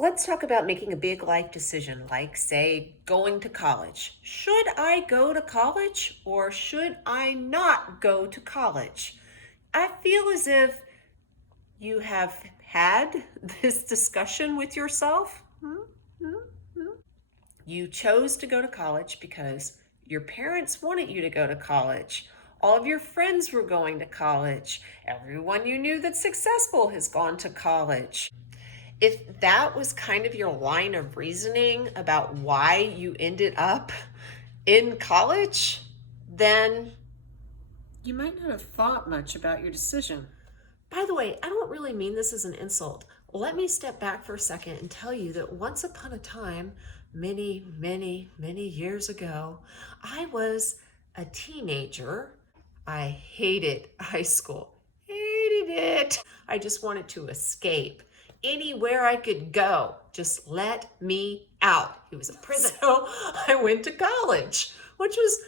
Let's talk about making a big life decision, like, say, going to college. Should I go to college or should I not go to college? I feel as if you have had this discussion with yourself. You chose to go to college because your parents wanted you to go to college. All of your friends were going to college. Everyone you knew that's successful has gone to college. If that was kind of your line of reasoning about why you ended up in college, then you might not have thought much about your decision. By the way, I don't really mean this as an insult. Let me step back for a second and tell you that once upon a time, many years ago, I was a teenager. I hated high school. Hated it. I just wanted to escape. Anywhere I could go, just let me out. It was a prison. So I went to college, which was,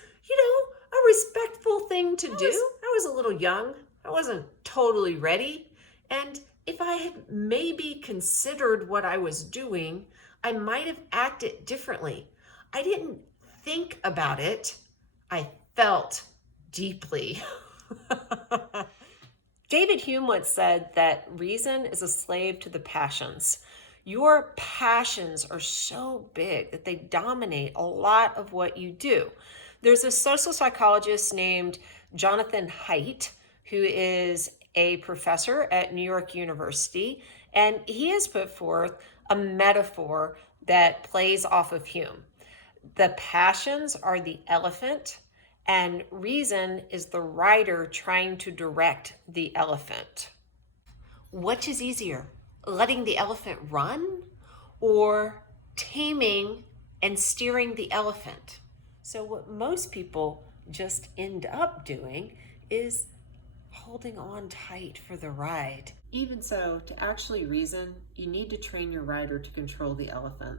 a respectful thing to do. I was a little young. I wasn't totally ready. And if I had maybe considered what I was doing, I might have acted differently. I didn't think about it. I felt deeply. David Hume once said that reason is a slave to the passions. Your passions are so big that they dominate a lot of what you do. There's a social psychologist named Jonathan Haidt, who is a professor at New York University, and he has put forth a metaphor that plays off of Hume. The passions are the elephant, and reason is the rider trying to direct the elephant. Which is easier, letting the elephant run or taming and steering the elephant? So what most people just end up doing is holding on tight for the ride. Even so, to actually reason, you need to train your rider to control the elephant.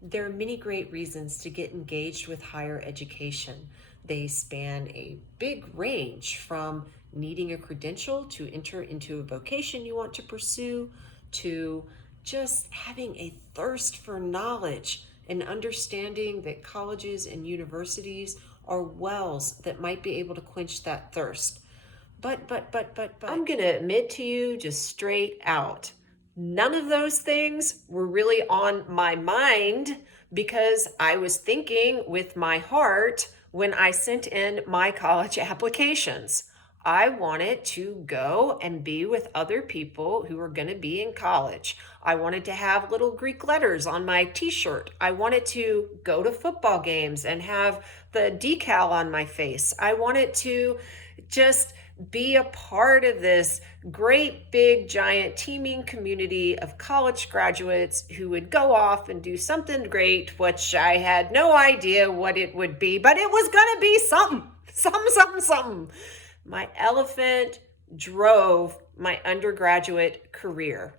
There are many great reasons to get engaged with higher education. They span a big range from needing a credential to enter into a vocation you want to pursue, to just having a thirst for knowledge and understanding that colleges and universities are wells that might be able to quench that thirst. But I'm going to admit to you just straight out, none of those things were really on my mind because I was thinking with my heart when I sent in my college applications. I wanted to go and be with other people who were going to be in college. I wanted to have little Greek letters on my t-shirt. I wanted to go to football games and have the decal on my face. I wanted to just be a part of this great big giant teeming community of college graduates who would go off and do something great, which I had no idea what it would be, but it was gonna be something. My elephant drove my undergraduate career.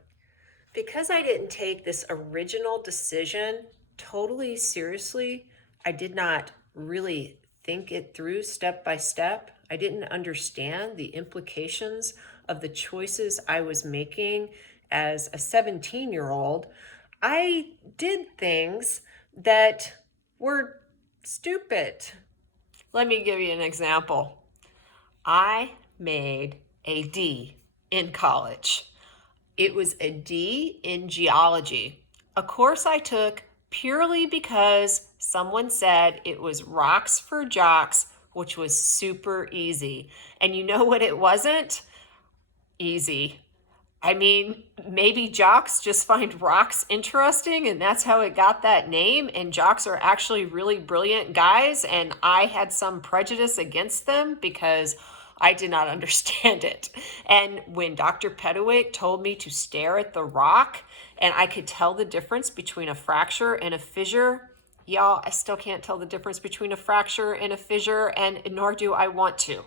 Because I didn't take this original decision totally seriously, I did not really think it through step by step. I didn't understand the implications of the choices I was making as a 17-year-old. I did things that were stupid. Let me give you an example. I made a D in college. It was a D in geology, a course I took purely because someone said it was rocks for jocks, which was super easy. And you know what it wasn't? Easy. I mean, maybe jocks just find rocks interesting and that's how it got that name. And jocks are actually really brilliant guys. And I had some prejudice against them because I did not understand it. And when Dr. Pedowick told me to stare at the rock and I could tell the difference between a fracture and a fissure, y'all, I still can't tell the difference between a fracture and a fissure, and nor do I want to.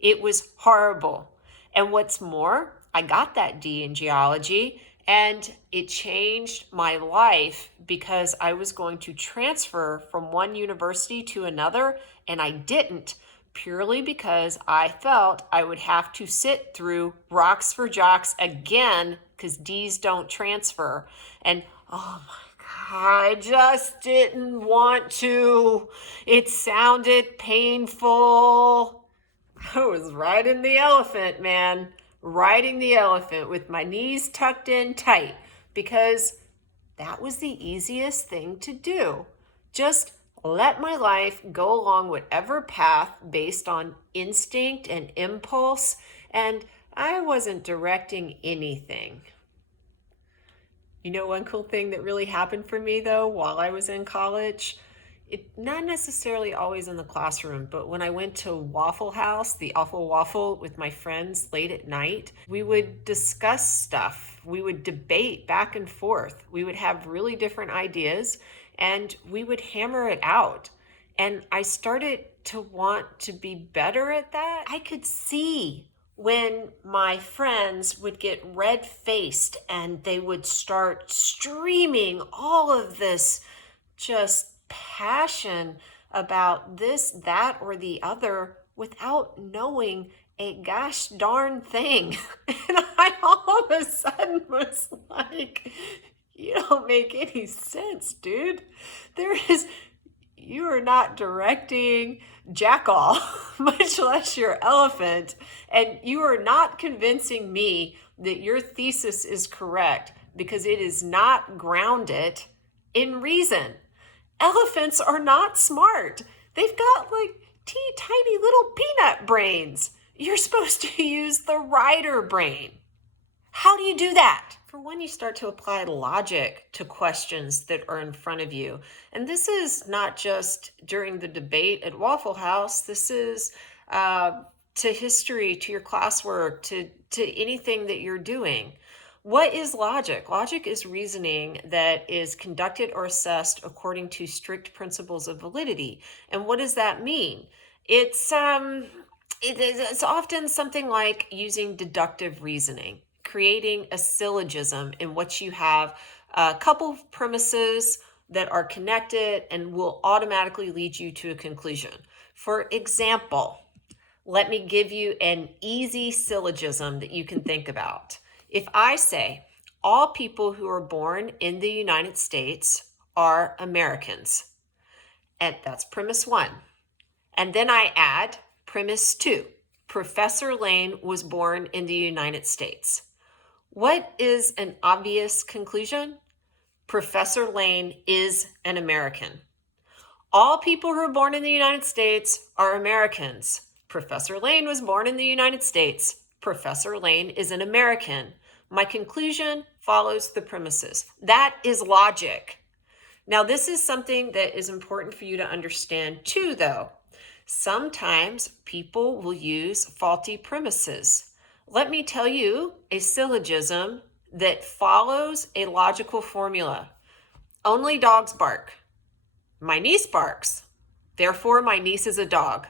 It was horrible. And what's more, I got that D in geology and it changed my life because I was going to transfer from one university to another and I didn't purely because I felt I would have to sit through Rocks for Jocks again because D's don't transfer. And oh my God, I just didn't want to. It sounded painful. I was riding the elephant, man. Riding the elephant with my knees tucked in tight because that was the easiest thing to do. Just let my life go along whatever path based on instinct and impulse, and I wasn't directing anything. You know, one cool thing that really happened for me though while I was in college, it not necessarily always in the classroom, but when I went to Waffle House, the Awful Waffle with my friends late at night, we would discuss stuff. We would debate back and forth. We would have really different ideas and we would hammer it out. And I started to want to be better at that. I could see when my friends would get red-faced and they would start streaming all of this just passion about this, that, or the other without knowing a gosh darn thing. And I all of a sudden was like, you don't make any sense, dude. You are not directing jack all, much less your elephant, and you are not convincing me that your thesis is correct because it is not grounded in reason. Elephants are not smart. They've got like teeny tiny little peanut brains. You're supposed to use the rider brain. How do you do that? For one, you start to apply logic to questions that are in front of you. And this is not just during the debate at Waffle House. This is to history, to your classwork, to anything that you're doing. What is logic? Logic is reasoning that is conducted or assessed according to strict principles of validity. And what does that mean? It's often something like using deductive reasoning, creating a syllogism in which you have a couple of premises that are connected and will automatically lead you to a conclusion. For example, let me give you an easy syllogism that you can think about. If I say all people who are born in the United States are Americans, and that's premise one, and then I add premise two, Professor Lane was born in the United States. What is an obvious conclusion? Professor Lane is an American. All people who are born in the United States are Americans. Professor Lane was born in the United States. Professor Lane is an American. My conclusion follows the premises. That is logic. Now, this is something that is important for you to understand too, though. Sometimes people will use faulty premises. Let me tell you a syllogism that follows a logical formula. Only dogs bark. My niece barks. Therefore, my niece is a dog.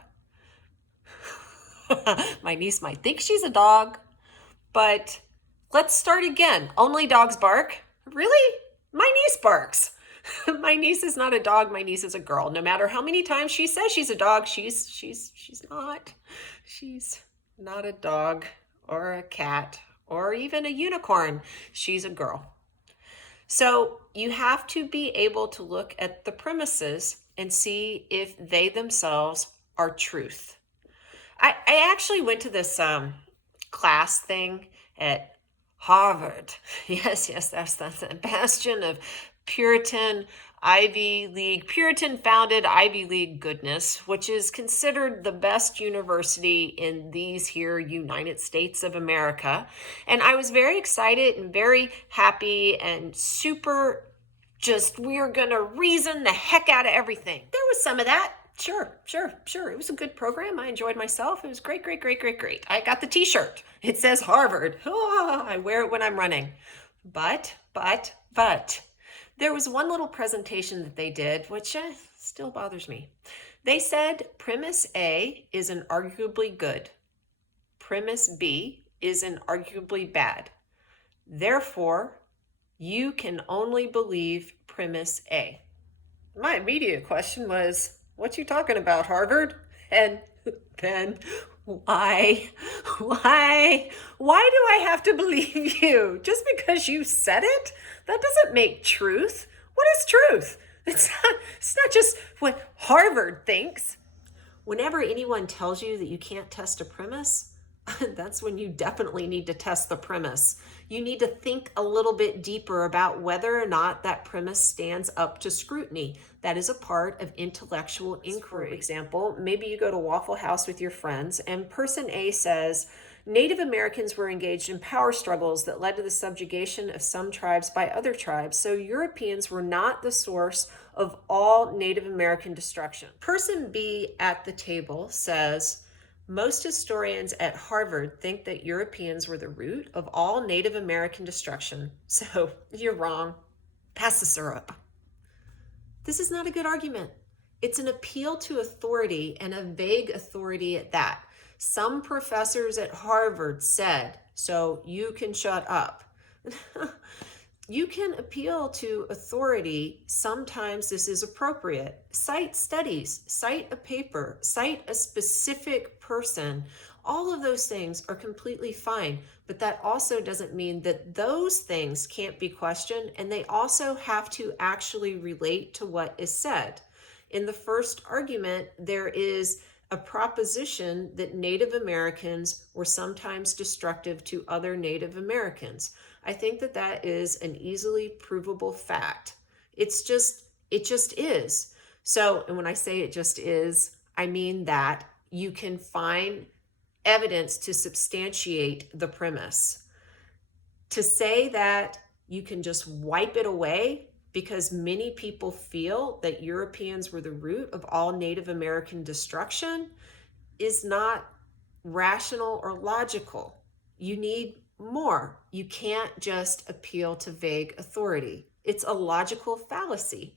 My niece might think she's a dog, but let's start again. Only dogs bark. Really? My niece barks. My niece is not a dog. My niece is a girl. No matter how many times she says she's a dog, she's not. She's not a dog or a cat or even a unicorn. She's a girl. So you have to be able to look at the premises and see if they themselves are truth. I actually went to this class thing at Harvard. Yes, that's the bastion of Puritan founded Ivy League goodness, which is considered the best university in these here United States of America. And I was very excited and very happy and super we're gonna reason the heck out of everything. There was some of that. Sure. It was a good program. I enjoyed myself. It was great. I got the t-shirt. It says Harvard. Oh, I wear it when I'm running. But, there was one little presentation that they did, which still bothers me. They said premise A is an arguably good. Premise B is an arguably bad. Therefore, you can only believe premise A. My immediate question was, what you talking about, Harvard? And then why do I have to believe you? Just because you said it? That doesn't make truth. What is truth? It's not just what Harvard thinks. Whenever anyone tells you that you can't test a premise, that's when you definitely need to test the premise. You need to think a little bit deeper about whether or not that premise stands up to scrutiny. That is a part of intellectual inquiry. For example, maybe you go to Waffle House with your friends and person A says, Native Americans were engaged in power struggles that led to the subjugation of some tribes by other tribes, so Europeans were not the source of all Native American destruction. Person B at the table says, most historians at Harvard think that Europeans were the root of all Native American destruction, so you're wrong. Pass the syrup. This is not a good argument. It's an appeal to authority, and a vague authority at that. Some professors at Harvard said, so you can shut up. You can appeal to authority. Sometimes this is appropriate. Cite studies, cite a paper, cite a specific person. All of those things are completely fine, but that also doesn't mean that those things can't be questioned, and they also have to actually relate to what is said. In the first argument, there is a proposition that Native Americans were sometimes destructive to other Native Americans. I think that that is an easily provable fact. It just is. So, and when I say it just is, I mean that you can find evidence to substantiate the premise. To say that you can just wipe it away because many people feel that Europeans were the root of all Native American destruction is not rational or logical. You need more. You can't just appeal to vague authority. It's a logical fallacy.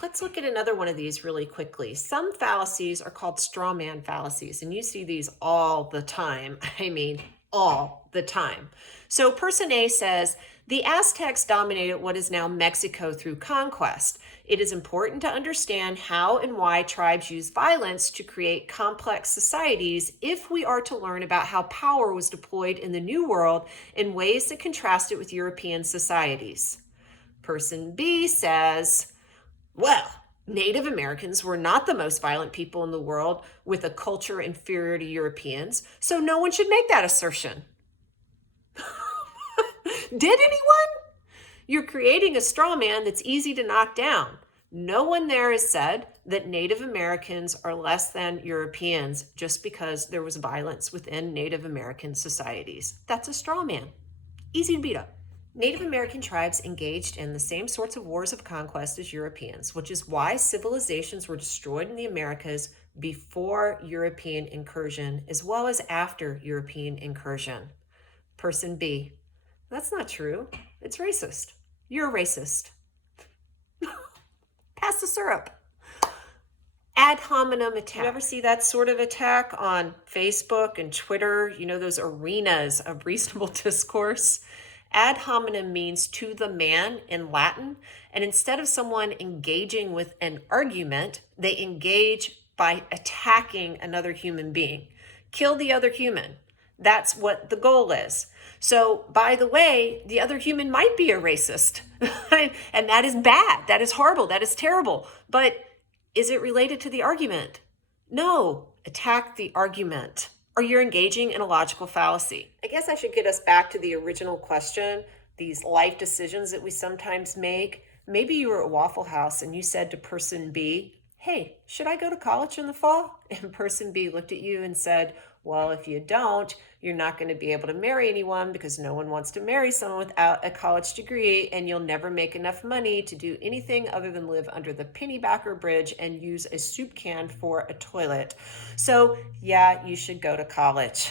Let's look at another one of these really quickly. Some fallacies are called straw man fallacies, and you see these all the time. I mean, all the time. So person A says, the Aztecs dominated what is now Mexico through conquest. It is important to understand how and why tribes use violence to create complex societies if we are to learn about how power was deployed in the New World in ways that contrast it with European societies. Person B says, well, Native Americans were not the most violent people in the world with a culture inferior to Europeans, so no one should make that assertion. Did anyone? You're creating a straw man that's easy to knock down. No one there has said that Native Americans are less than Europeans just because there was violence within Native American societies. That's a straw man. Easy to beat up. Native American tribes engaged in the same sorts of wars of conquest as Europeans, which is why civilizations were destroyed in the Americas before European incursion as well as after European incursion. Person B, that's not true. It's racist. You're a racist. Pass the syrup. Ad hominem attack. You ever see that sort of attack on Facebook and Twitter? You know, those arenas of reasonable discourse? Ad hominem means to the man in Latin. And instead of someone engaging with an argument, they engage by attacking another human being. Kill the other human. That's what the goal is. So, by the way, the other human might be a racist. And that is bad. That is horrible. That is terrible. But is it related to the argument? No. Attack the argument, or you're engaging in a logical fallacy. I guess I should get us back to the original question, these life decisions that we sometimes make. Maybe you were at Waffle House and you said to person B, hey, should I go to college in the fall? And person B looked at you and said, well, if you don't, you're not going to be able to marry anyone because no one wants to marry someone without a college degree, and you'll never make enough money to do anything other than live under the Pennybacker Bridge and use a soup can for a toilet. So, yeah, you should go to college.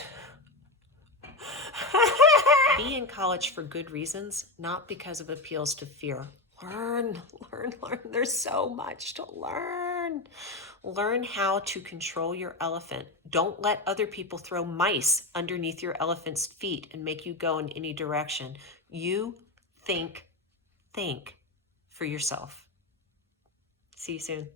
Be in college for good reasons, not because of appeals to fear. Learn. There's so much to learn. Learn how to control your elephant. Don't let other people throw mice underneath your elephant's feet and make you go in any direction. You think for yourself. See you soon.